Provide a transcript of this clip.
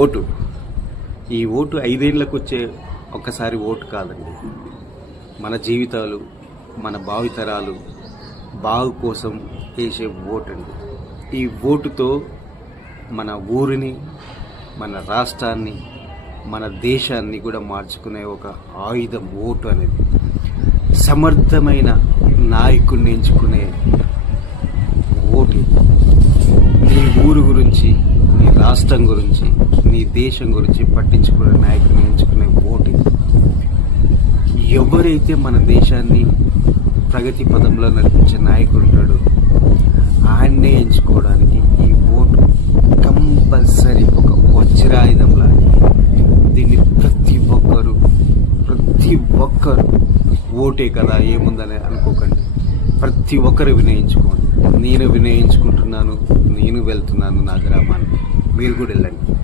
Vote. ఈ vote 5 ఏళ్లకు వచ్చే ఒక్కసారి ఓటు కాదండి. మన జీవితాలు, మన భావితరాలు బాగు కోసం వేసే ఓటు అండి. ఈ ఓటుతో మన ఊరిని, మన రాష్ట్రాన్ని, మన దేశాన్ని కూడా మార్చుకునే ఒక ఆయుధం ఓటు అనేది. సమర్థమైన నాయకుడిని ఎంచుకునే ఓటు. నీ ఊరు గురించి, నీ రాష్ట్రం గురించి, నీ దేశం గురించి పట్టించుకునే నాయకుడిని ఎంచుకునే ఓటు. ఎవరైతే మన దేశాన్ని ప్రగతి పదంలో నడిపించే నాయకుడు ఉంటాడో ఆయన్నే ఎంచుకోవడానికి ఈ ఓటు కంపల్సరీ ఒక వజ్రాయుధంలా. దీన్ని ప్రతి ఒక్కరు ఓటే కదా ఏముందని అనుకోకండి. ప్రతి ఒక్కరు వినయించుకోండి. నేను వినయించుకుంటున్నాను, నేను వెళ్తున్నాను నా గ్రామానికి, మీరు కూడా వెళ్ళండి.